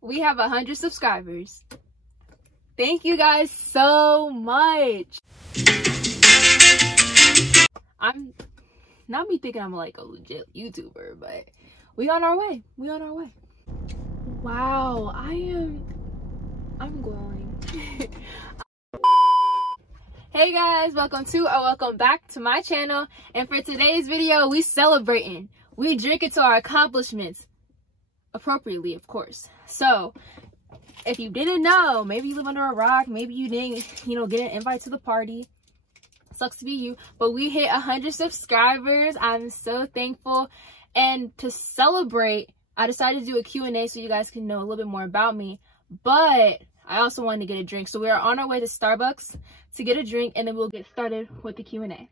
we have 100 subscribers. Thank you guys so much. I'm not me thinking I'm like a legit YouTuber, but we on our way. We on our way. Wow, I'm glowing. Hey guys, welcome back to my channel. And for today's video, we celebrating. We drinking to our accomplishments. Appropriately, of course. So if you didn't know, maybe you live under a rock, maybe you didn't, get an invite to the party. Sucks to be you, but we hit 100 subscribers. I'm so thankful. And to celebrate, I decided to do a Q&A so you guys can know a little bit more about me. But I also wanted to get a drink, so we are on our way to Starbucks to get a drink, and then we'll get started with the Q&A.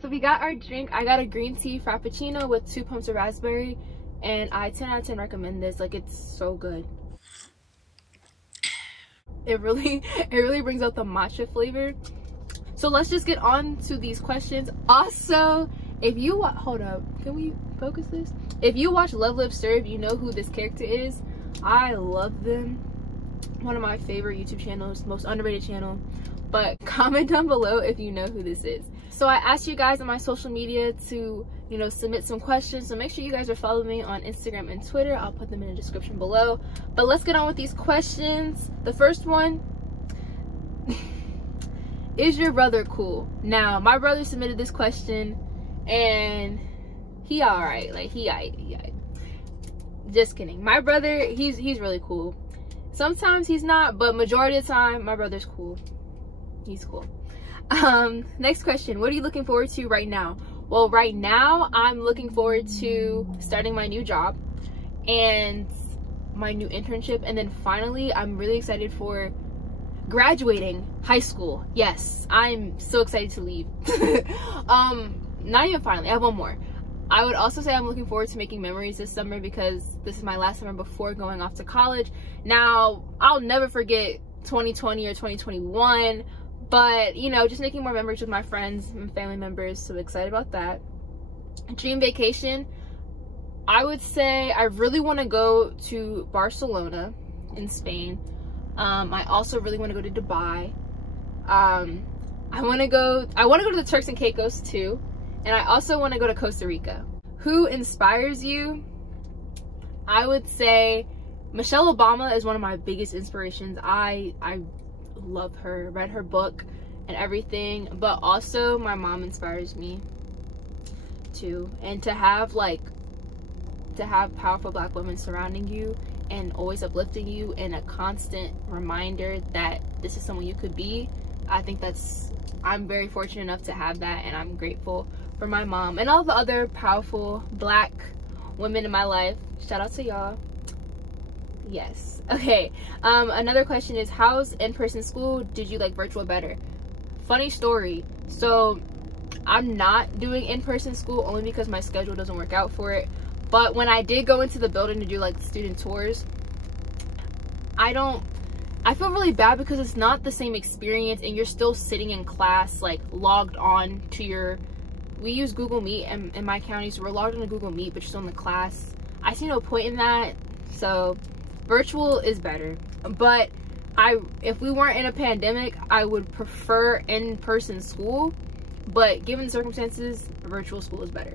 So we got our drink. I got a green tea frappuccino with 2 pumps of raspberry, and I 10 out of 10 recommend this. Like, it's so good. It really brings out the matcha flavor. So let's just get on to these questions. Also, if you hold up, can we focus this? If you watch Love Live Serve, you know who this character is. I love them. One of my favorite YouTube channels, most underrated channel. But comment down below if you know who this is. So I asked you guys on my social media to, submit some questions. So make sure you guys are following me on Instagram and Twitter. I'll put them in the description below. But let's get on with these questions. The first one, is your brother cool? Now, my brother submitted this question and he alright. Like, he alright. Just kidding. My brother, he's really cool. Sometimes he's not, but majority of the time, my brother's cool. He's cool. Next question, what are you looking forward to right now? Well, right now I'm looking forward to starting my new job and my new internship, and then finally I'm really excited for graduating high school. Yes, I'm so excited to leave. Not even finally, I have one more. I would also say I'm looking forward to making memories this summer because this is my last summer before going off to college. Now, I'll never forget 2020 or 2021, but just making more memories with my friends and family members, so excited about that. Dream vacation, I would say I really want to go to Barcelona in Spain. I also really want to go to Dubai. I want to go to the Turks and Caicos too, and I also want to go to Costa Rica. Who inspires you? I would say Michelle Obama is one of my biggest inspirations. I love her, read her book and everything, but also my mom inspires me too. And to have powerful Black women surrounding you and always uplifting you and a constant reminder that this is someone you could be, I think I'm very fortunate enough to have that, and I'm grateful for my mom and all the other powerful Black women in my life. Shout out to y'all. Yes. Okay, another question is, how's in-person school? Did you like virtual better? Funny story. So I'm not doing in-person school only because my schedule doesn't work out for it. But when I did go into the building to do like student tours, I feel really bad because it's not the same experience, and you're still sitting in class, like logged on to we use Google Meet in my county, so we're logged on to Google Meet, but you're still in the class. I see no point in that. So virtual is better. But if we weren't in a pandemic, I would prefer in-person school, but given the circumstances, virtual school is better.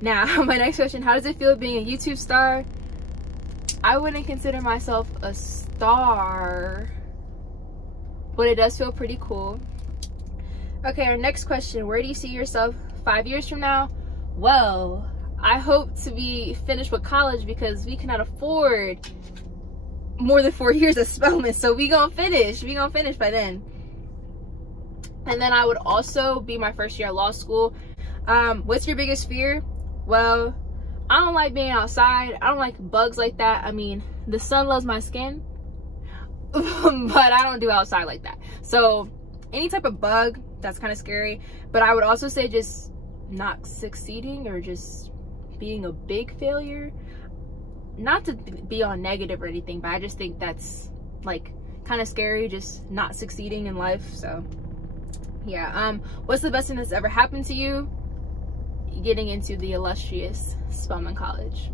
Now, my next question, how does it feel being a YouTube star? I wouldn't consider myself a star, but it does feel pretty cool. Okay, our next question, where do you see yourself 5 years from now? Well, I hope to be finished with college because we cannot afford more than 4 years of Spelman, so we gonna finish by then. And then I would also be my first year at law school. What's your biggest fear? Well, I don't like being outside. I don't like bugs like that. I mean, the sun loves my skin, but I don't do outside like that. So any type of bug, that's kind of scary. But I would also say just not succeeding or just being a big failure. not to be all negative or anything, but I just think that's like kind of scary, just not succeeding in life. So yeah. What's the best thing that's ever happened to you? Getting into the illustrious Spelman College.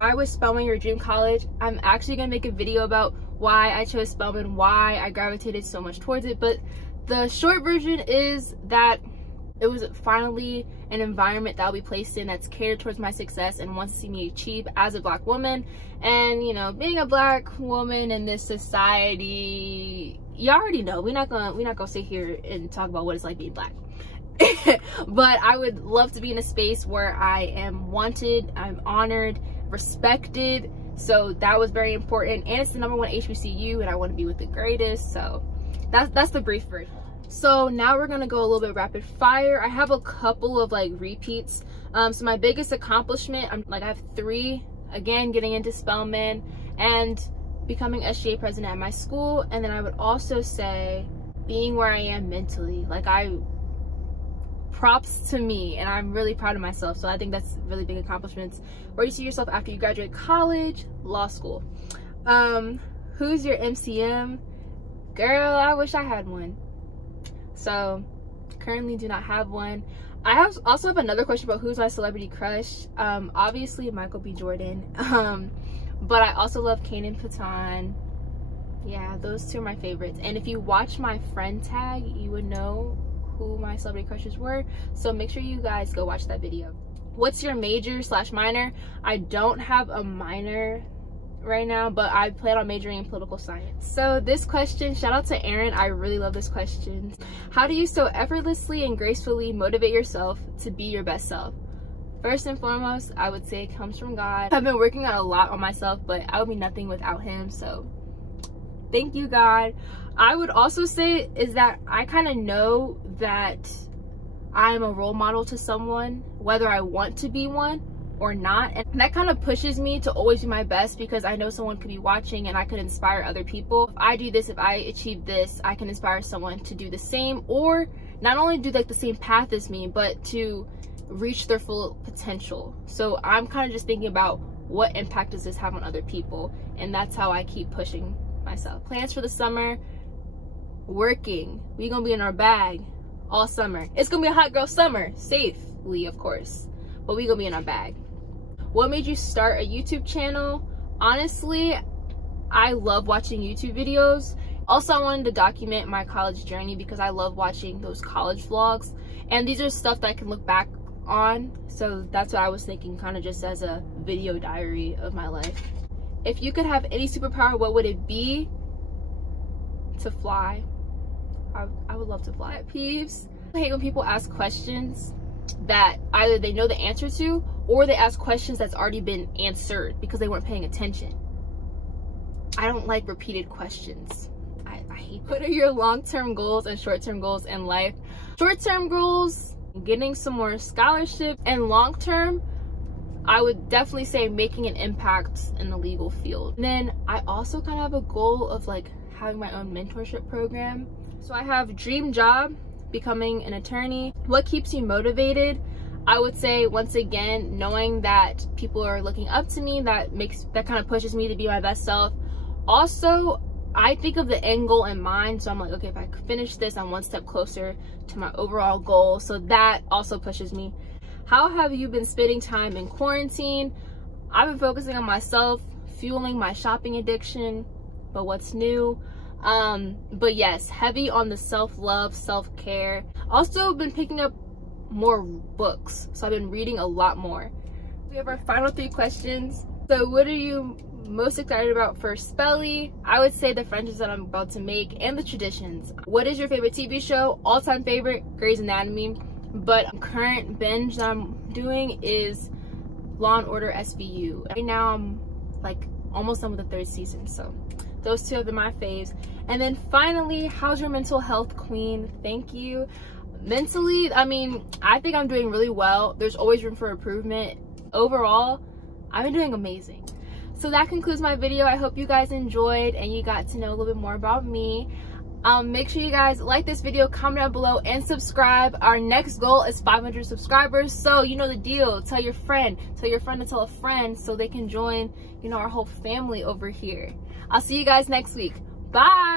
I was Spelman your dream college. I'm actually gonna make a video about why I chose Spelman, why I gravitated so much towards it, but the short version is that it was finally an environment that I'll be placed in that's catered towards my success and wants to see me achieve as a Black woman. And you know, being a Black woman in this society, you already know, we're not gonna sit here and talk about what it's like being Black. But I would love to be in a space where I am wanted, I'm honored, respected. So that was very important, and it's the #1 HBCU, and I want to be with the greatest. So that's the brief version. So now we're gonna go a little bit rapid fire. I have a couple of like repeats. So my biggest accomplishment, I have 3. Again, getting into Spelman and becoming SGA president at my school. And then I would also say being where I am mentally. Like, props to me, and I'm really proud of myself. So I think that's really big accomplishments. Where do you see yourself after you graduate college? Law school. Who's your MCM? Girl, I wish I had one. So currently do not have one. I also have another question about who's my celebrity crush. Obviously Michael B. Jordan. But I also love Kanan Patan. Yeah, those 2 are my favorites. And if you watch my friend tag, you would know who my celebrity crushes were. So make sure you guys go watch that video. What's your major/minor? I don't have a minor right now, but I plan on majoring in political science. So this question, shout out to Aaron, I really love this question. How do you so effortlessly and gracefully motivate yourself to be your best self? First and foremost, I would say it comes from God. I've been working on a lot on myself, but I would be nothing without him. So thank you, God. I would also say is that I kind of know that I'm a role model to someone, whether I want to be one or not, and that kind of pushes me to always be my best, because I know someone could be watching and I could inspire other people. If I do this, if I achieve this, I can inspire someone to do the same, or not only do like the same path as me, but to reach their full potential. So I'm kind of just thinking about what impact does this have on other people, and that's how I keep pushing myself. Plans for the summer: working. We gonna be in our bag all summer. It's gonna be a hot girl summer, safely of course, but we gonna be in our bag. What made you start a YouTube channel? Honestly, I love watching YouTube videos. Also, I wanted to document my college journey because I love watching those college vlogs, and these are stuff that I can look back on. So that's what I was thinking, kind of just as a video diary of my life. If you could have any superpower, what would it be? To fly. I would love to fly. Pet peeves: I hate when people ask questions that either they know the answer to, or they ask questions that's already been answered because they weren't paying attention. I don't like repeated questions. I hate that. What are your long-term goals and short-term goals in life? Short-term goals, getting some more scholarship, and long-term, I would definitely say making an impact in the legal field. And then I also kind of have a goal of like having my own mentorship program. So I have dream job, becoming an attorney. What keeps you motivated? I would say, once again, knowing that people are looking up to me, that kind of pushes me to be my best self. Also, I think of the end goal in mind, so I'm like, okay, if I finish this, I'm one step closer to my overall goal. So that also pushes me. How have you been spending time in quarantine? I've been focusing on myself, fueling my shopping addiction. But what's new? But yes, heavy on the self-love, self-care. Also been picking up more books, so I've been reading a lot more. We have our final 3 questions. So what are you most excited about for Spelly? I would say the friendships that I'm about to make and the traditions. What is your favorite TV show? All-time favorite, Grey's Anatomy. But current binge that I'm doing is Law & Order SVU. Right now I'm like almost done with the 3rd season, so those 2 have been my faves. And then finally, how's your mental health, queen? Thank you. Mentally, I mean, I think I'm doing really well. There's always room for improvement. Overall, I've been doing amazing. So that concludes my video. I hope you guys enjoyed and you got to know a little bit more about me. Make sure you guys like this video, comment down below, and subscribe. Our next goal is 500 subscribers, so you know the deal. Tell your friend to tell a friend so they can join, you know, our whole family over here. I'll see you guys next week. Bye.